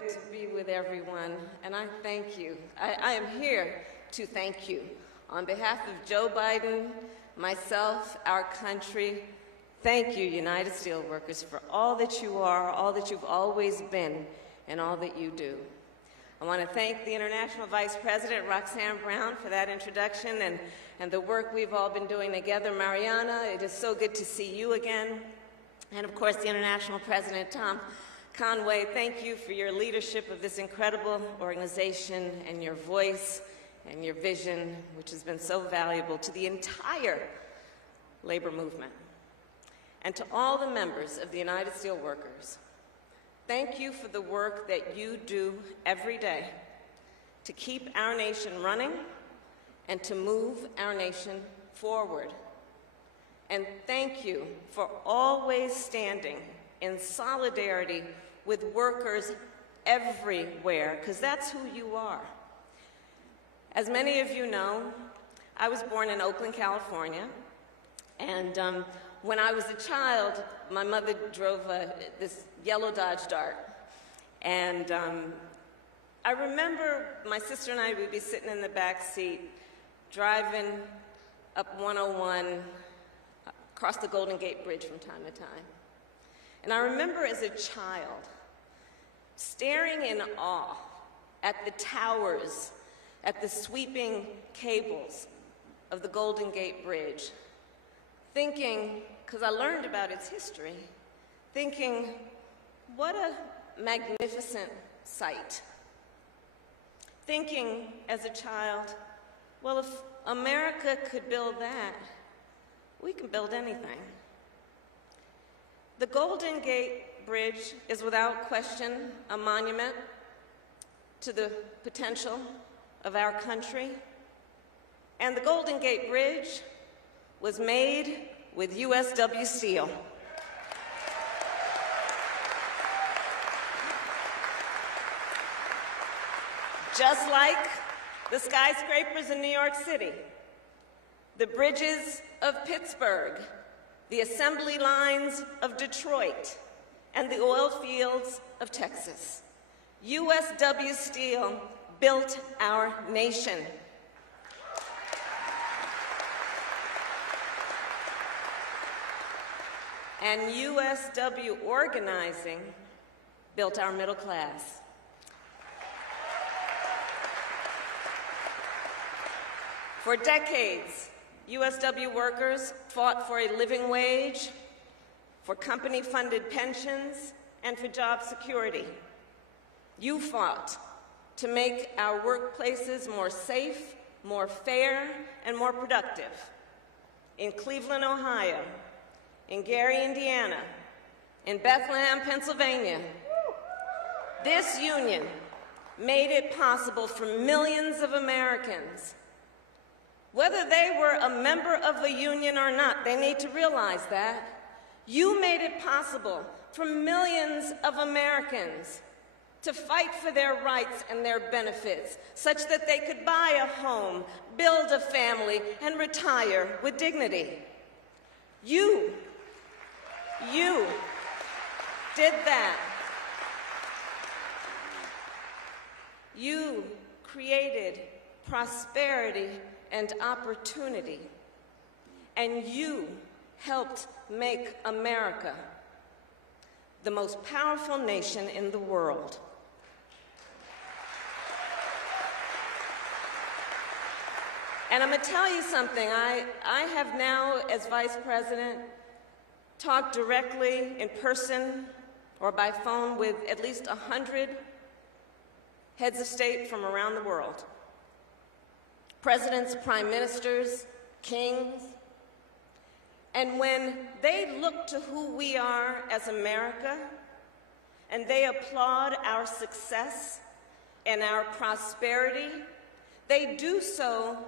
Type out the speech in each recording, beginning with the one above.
good to be with everyone, and I thank you. I am here to thank you. On behalf of Joe Biden, myself, our country, thank you, United Steelworkers, for all that you are, all that you've always been, and all that you do. I want to thank the International Vice President, Roxanne Brown, for that introduction and the work we've all been doing together. Mariana, it is so good to see you again. And of course, the International President, Tom Conway, thank you for your leadership of this incredible organization and your voice and your vision, which has been so valuable to the entire labor movement. And to all the members of the United Steelworkers, thank you for the work that you do every day to keep our nation running and to move our nation forward. And thank you for always standing in solidarity with workers everywhere, because that's who you are. As many of you know, I was born in Oakland, California, and when I was a child, my mother drove this yellow Dodge Dart, and I remember my sister and I would be sitting in the back seat, driving up 101, across the Golden Gate Bridge from time to time. And I remember as a child staring in awe at the towers, at the sweeping cables of the Golden Gate Bridge, thinking, because I learned about its history, thinking, what a magnificent sight. Thinking as a child, well, if America could build that, we can build anything. The Golden Gate Bridge is without question a monument to the potential of our country. And the Golden Gate Bridge was made with USW steel. Just like the skyscrapers in New York City, the bridges of Pittsburgh, the assembly lines of Detroit, and the oil fields of Texas. USW Steel built our nation. And USW organizing built our middle class. For decades, USW workers fought for a living wage, for company-funded pensions, and for job security. You fought to make our workplaces more safe, more fair, and more productive. In Cleveland, Ohio, in Gary, Indiana, in Bethlehem, Pennsylvania, this union made it possible for millions of Americans, whether they were a member of a union or not, they need to realize that. You made it possible for millions of Americans to fight for their rights and their benefits, such that they could buy a home, build a family, and retire with dignity. You did that. You created prosperity and opportunity, and you helped make America the most powerful nation in the world. And I'm going to tell you something. I have now, as Vice President, talked directly in person or by phone with at least 100 heads of state from around the world. Presidents, prime ministers, kings. And when they look to who we are as America, and they applaud our success and our prosperity, they do so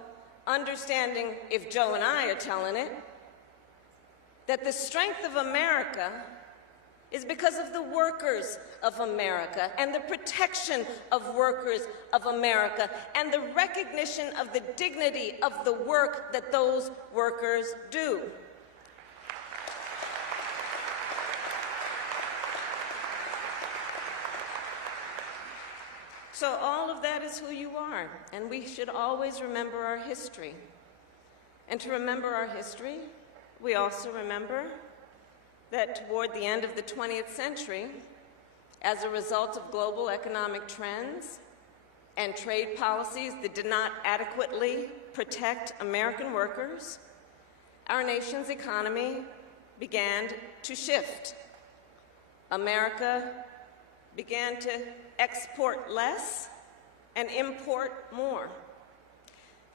understanding, if Joe and I are telling it, that the strength of America is because of the workers of America and the protection of workers of America and the recognition of the dignity of the work that those workers do. So all of that is who you are, and we should always remember our history. And to remember our history, we also remember that toward the end of the 20th century, as a result of global economic trends and trade policies that did not adequately protect American workers, our nation's economy began to shift. America began to export less and import more.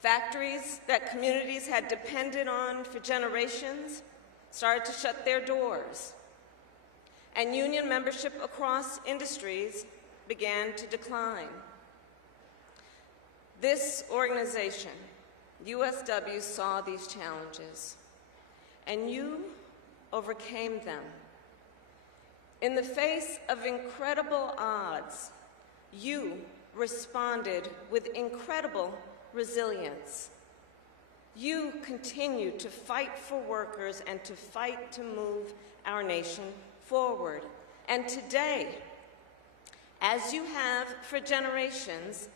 Factories that communities had depended on for generations started to shut their doors, and union membership across industries began to decline. This organization, USW, saw these challenges, and you overcame them. In the face of incredible odds, you responded with incredible resilience. You continue to fight for workers and to fight to move our nation forward. And today, as you have for generations,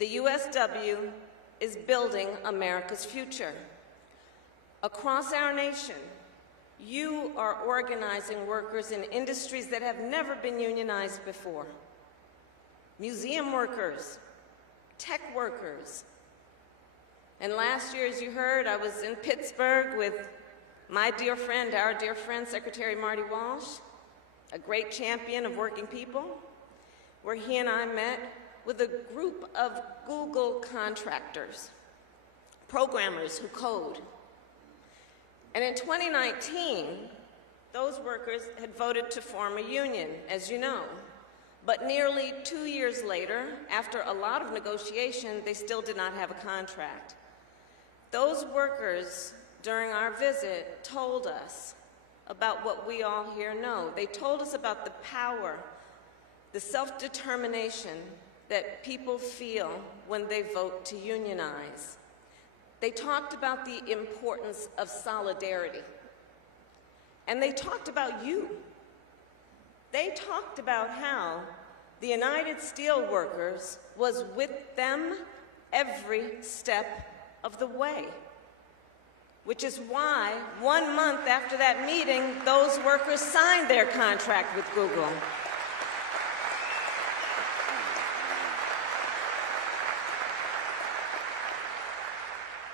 the USW is building America's future. Across our nation, you are organizing workers in industries that have never been unionized before. Museum workers, tech workers. And last year, as you heard, I was in Pittsburgh with my dear friend, our dear friend, Secretary Marty Walsh, a great champion of working people, where he and I met with a group of Google contractors, programmers who code. And in 2019, those workers had voted to form a union, as you know. But nearly 2 years later, after a lot of negotiation, they still did not have a contract. Those workers, during our visit, told us about what we all here know. They told us about the power, the self-determination that people feel when they vote to unionize. They talked about the importance of solidarity. And they talked about you. They talked about how the United Steelworkers was with them every step of the way, which is why 1 month after that meeting, those workers signed their contract with Google.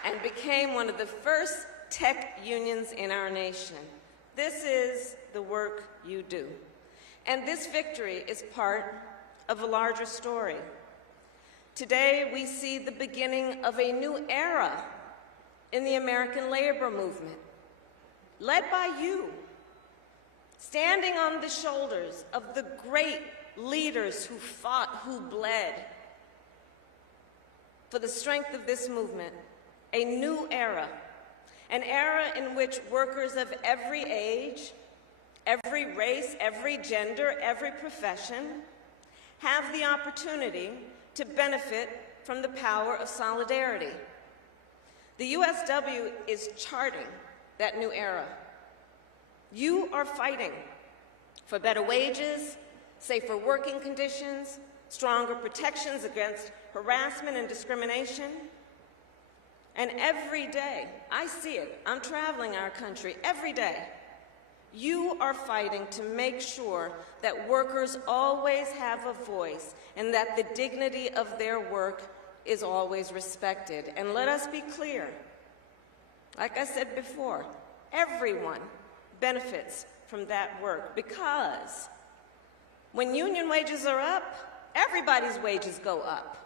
And became one of the first tech unions in our nation. This is the work you do. And this victory is part of a larger story. Today, we see the beginning of a new era in the American labor movement, led by you, standing on the shoulders of the great leaders who fought, who bled. For the strength of this movement, a new era, an era in which workers of every age, every race, every gender, every profession have the opportunity to benefit from the power of solidarity. The USW is charting that new era. You are fighting for better wages, safer working conditions, stronger protections against harassment and discrimination. And every day, I see it, I'm traveling our country every day, you are fighting to make sure that workers always have a voice and that the dignity of their work is always respected. And let us be clear, like I said before, everyone benefits from that work, because when union wages are up, everybody's wages go up.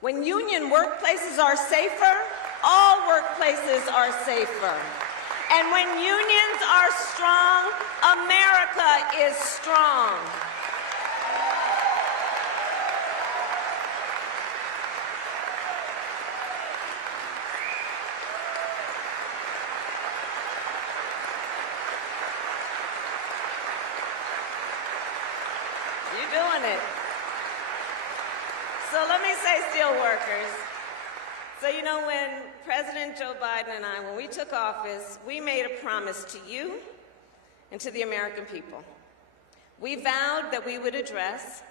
When union workplaces are safer, all workplaces are safer. And when unions are strong, America is strong. You're doing it. So let me say, Steelworkers. So you know, when President Joe Biden and I, when we took office, we made a promise to you and to the American people. We vowed that we would address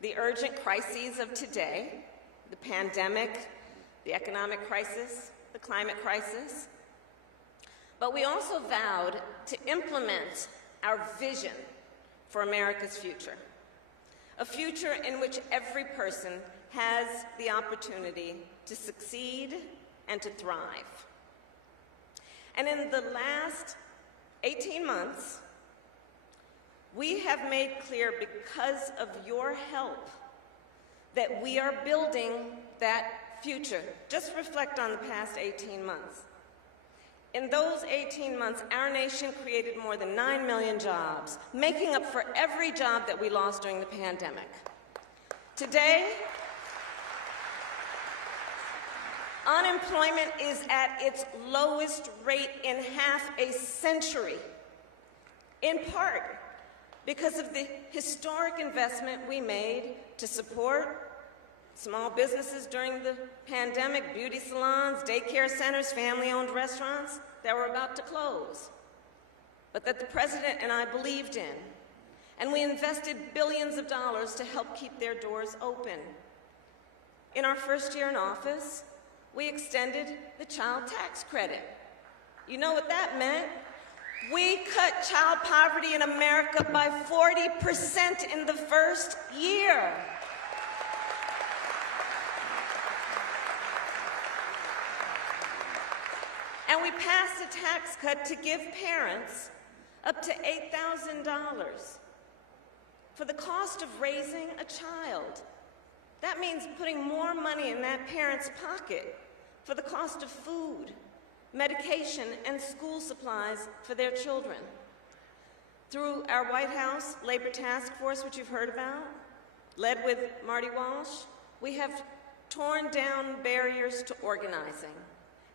the urgent crises of today, the pandemic, the economic crisis, the climate crisis, but we also vowed to implement our vision for America's future, a future in which every person has the opportunity to succeed and to thrive. And in the last 18 months, we have made clear, because of your help, that we are building that future. Just reflect on the past 18 months. In those 18 months, our nation created more than 9 million jobs, making up for every job that we lost during the pandemic. Today, unemployment is at its lowest rate in half a century, in part because of the historic investment we made to support small businesses during the pandemic, beauty salons, daycare centers, family-owned restaurants that were about to close, but that the President and I believed in. And we invested billions of dollars to help keep their doors open. In our first year in office, we extended the child tax credit. You know what that meant? We cut child poverty in America by 40% in the first year. And we passed a tax cut to give parents up to $8,000 for the cost of raising a child. That means putting more money in that parent's pocket for the cost of food, medication, and school supplies for their children. Through our White House Labor Task Force, which you've heard about, led with Marty Walsh, we have torn down barriers to organizing.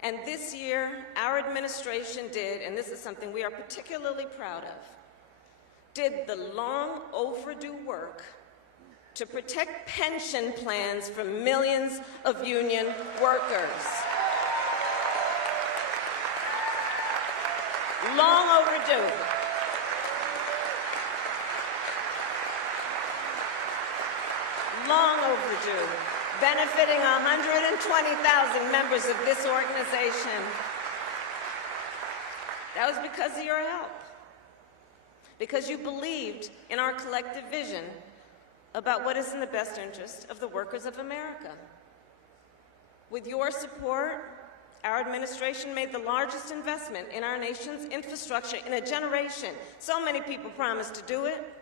And this year, our administration did, and this is something we are particularly proud of, did the long overdue work to protect pension plans for millions of union workers. Long overdue. Long overdue. Benefiting 120,000 members of this organization. That was because of your help. Because you believed in our collective vision about what is in the best interest of the workers of America. With your support, our administration made the largest investment in our nation's infrastructure in a generation. So many people promised to do it.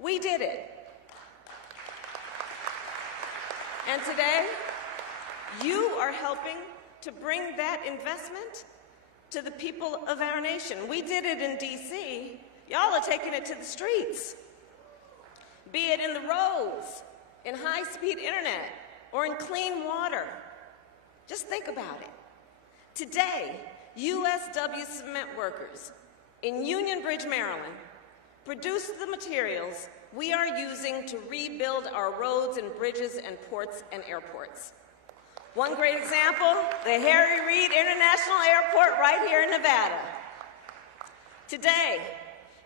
We did it. And today, you are helping to bring that investment to the people of our nation. We did it in D.C. Y'all are taking it to the streets. Be it in the roads, in high-speed internet, or in clean water. Just think about it. Today, USW cement workers in Union Bridge, Maryland, produce the materials we are using to rebuild our roads and bridges and ports and airports. One great example, the Harry Reid International Airport right here in Nevada. Today,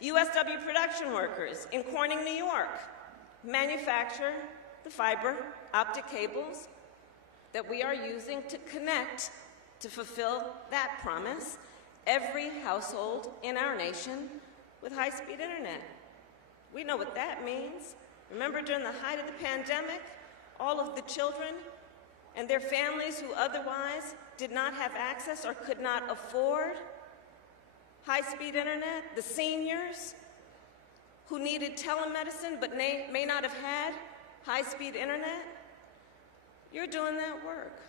USW production workers in Corning, New York, manufacture the fiber optic cables that we are using to connect, to fulfill that promise, every household in our nation with high-speed internet. We know what that means. Remember, during the height of the pandemic, all of the children and their families who otherwise did not have access or could not afford high-speed internet, the seniors who needed telemedicine but may not have had high-speed internet, you're doing that work.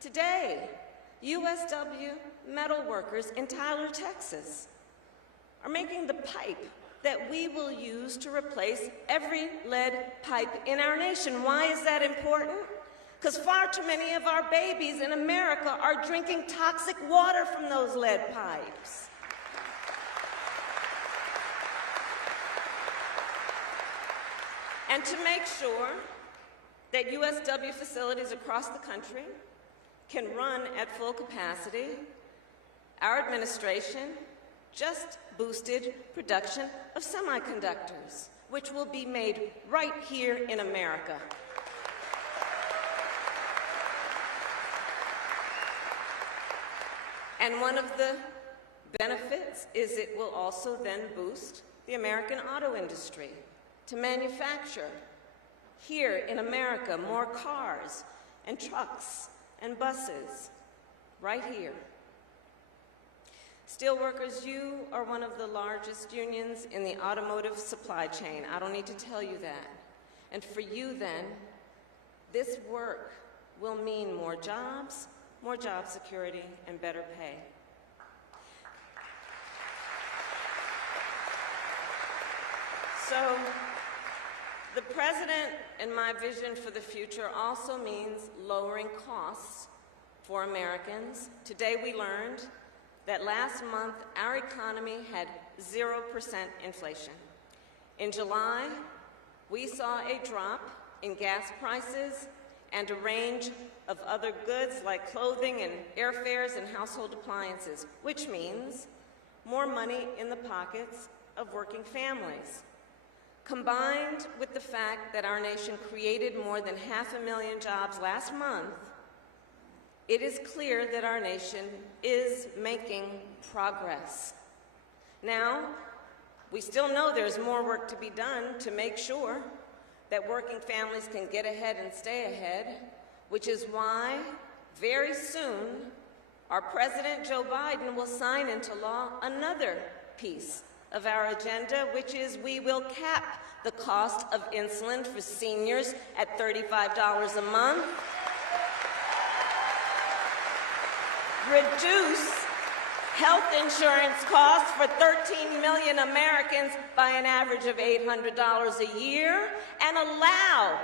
Today, USW metal workers in Tyler, Texas, are making the pipe that we will use to replace every lead pipe in our nation. Why is that important? Because far too many of our babies in America are drinking toxic water from those lead pipes. And to make sure that USW facilities across the country can run at full capacity, our administration just boosted production of semiconductors, which will be made right here in America. And one of the benefits is it will also then boost the American auto industry to manufacture here in America more cars and trucks and buses right here. Steelworkers, you are one of the largest unions in the automotive supply chain. I don't need to tell you that. And for you then, this work will mean more jobs, more job security, and better pay. So, the President and my vision for the future also means lowering costs for Americans. Today we learned that last month our economy had 0% inflation. In July, we saw a drop in gas prices and a range of other goods like clothing and airfares and household appliances, which means more money in the pockets of working families. Combined with the fact that our nation created more than 500,000 jobs last month, it is clear that our nation is making progress. Now, we still know there's more work to be done to make sure that working families can get ahead and stay ahead, which is why very soon our President Joe Biden will sign into law another piece of our agenda, which is we will cap the cost of insulin for seniors at $35 a month, reduce health insurance costs for 13 million Americans by an average of $800 a year, and allow,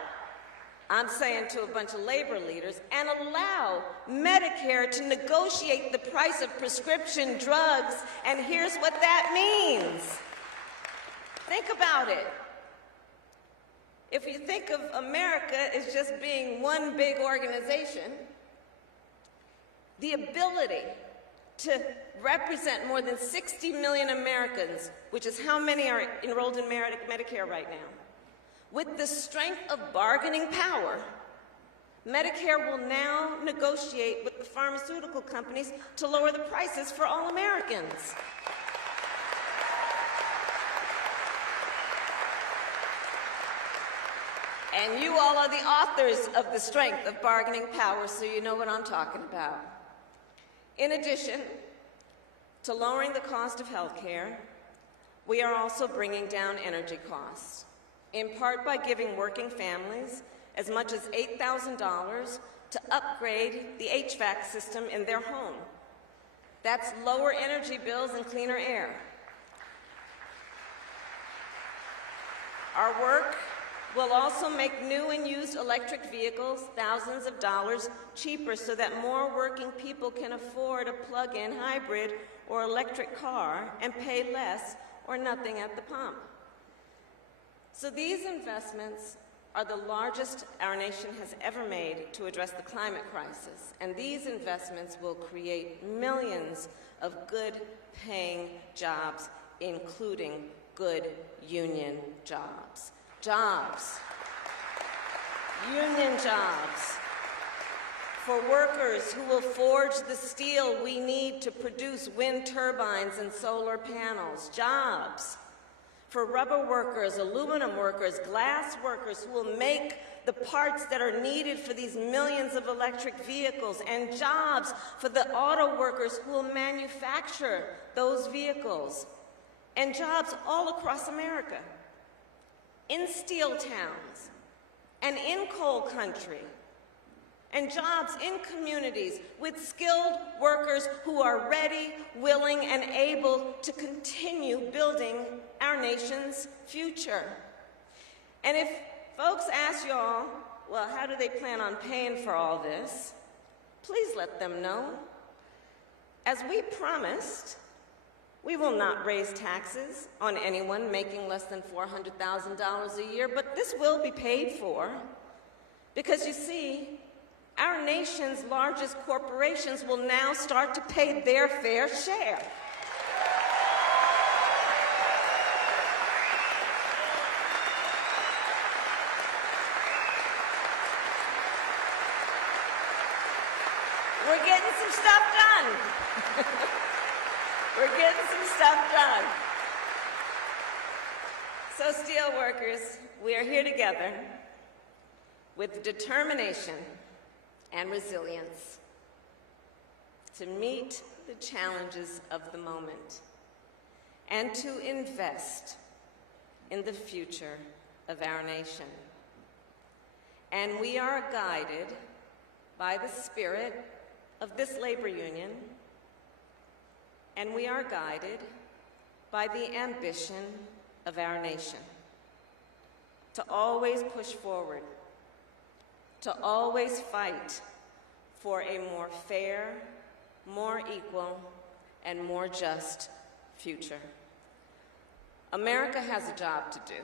I'm saying to a bunch of labor leaders, and allow Medicare to negotiate the price of prescription drugs, and here's what that means. Think about it. If you think of America as just being one big organization, the ability to represent more than 60 million Americans, which is how many are enrolled in Medicare right now, with the strength of bargaining power, Medicare will now negotiate with the pharmaceutical companies to lower the prices for all Americans. And you all are the authors of the strength of bargaining power, so you know what I'm talking about. In addition to lowering the cost of health care, we are also bringing down energy costs, in part by giving working families as much as $8,000 to upgrade the HVAC system in their home. That's lower energy bills and cleaner air. Our work will also make new and used electric vehicles thousands of dollars cheaper so that more working people can afford a plug-in hybrid or electric car and pay less or nothing at the pump. So these investments are the largest our nation has ever made to address the climate crisis, and these investments will create millions of good-paying jobs, including good union jobs. Union jobs, for workers who will forge the steel we need to produce wind turbines and solar panels. Jobs for rubber workers, aluminum workers, glass workers who will make the parts that are needed for these millions of electric vehicles, and jobs for the auto workers who will manufacture those vehicles, and jobs all across America, in steel towns and in coal country, and jobs in communities with skilled workers who are ready, willing, and able to continue building our nation's future. And if folks ask y'all, well, how do they plan on paying for all this? Please let them know. As we promised, we will not raise taxes on anyone making less than $400,000 a year, but this will be paid for because, you see, our nation's largest corporations will now start to pay their fair share. We're getting some stuff done. We're getting some stuff done. So, Steelworkers, we are here together with determination and resilience to meet the challenges of the moment and to invest in the future of our nation. And we are guided by the spirit of this labor union, and we are guided by the ambition of our nation to always push forward, to always fight for a more fair, more equal, and more just future. America has a job to do,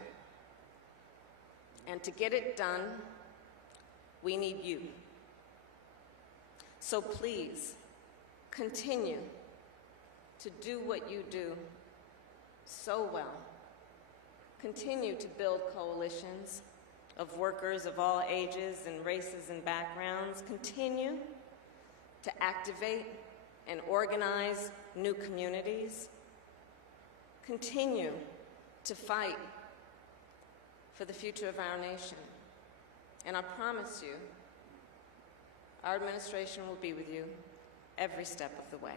and to get it done, we need you. So please, continue to do what you do so well. Continue to build coalitions of workers of all ages and races and backgrounds. Continue to activate and organize new communities. Continue to fight for the future of our nation. And I promise you, our administration will be with you every step of the way.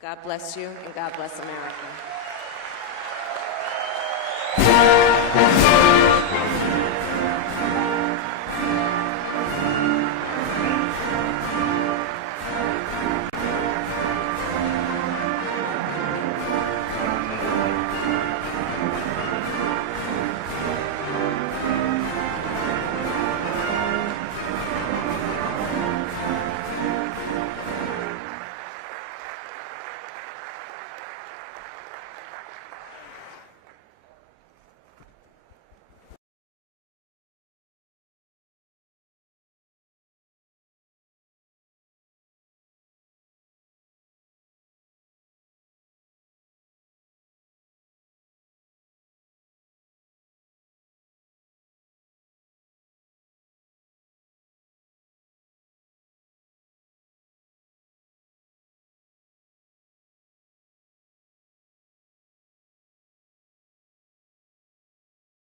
God bless you, and God bless America.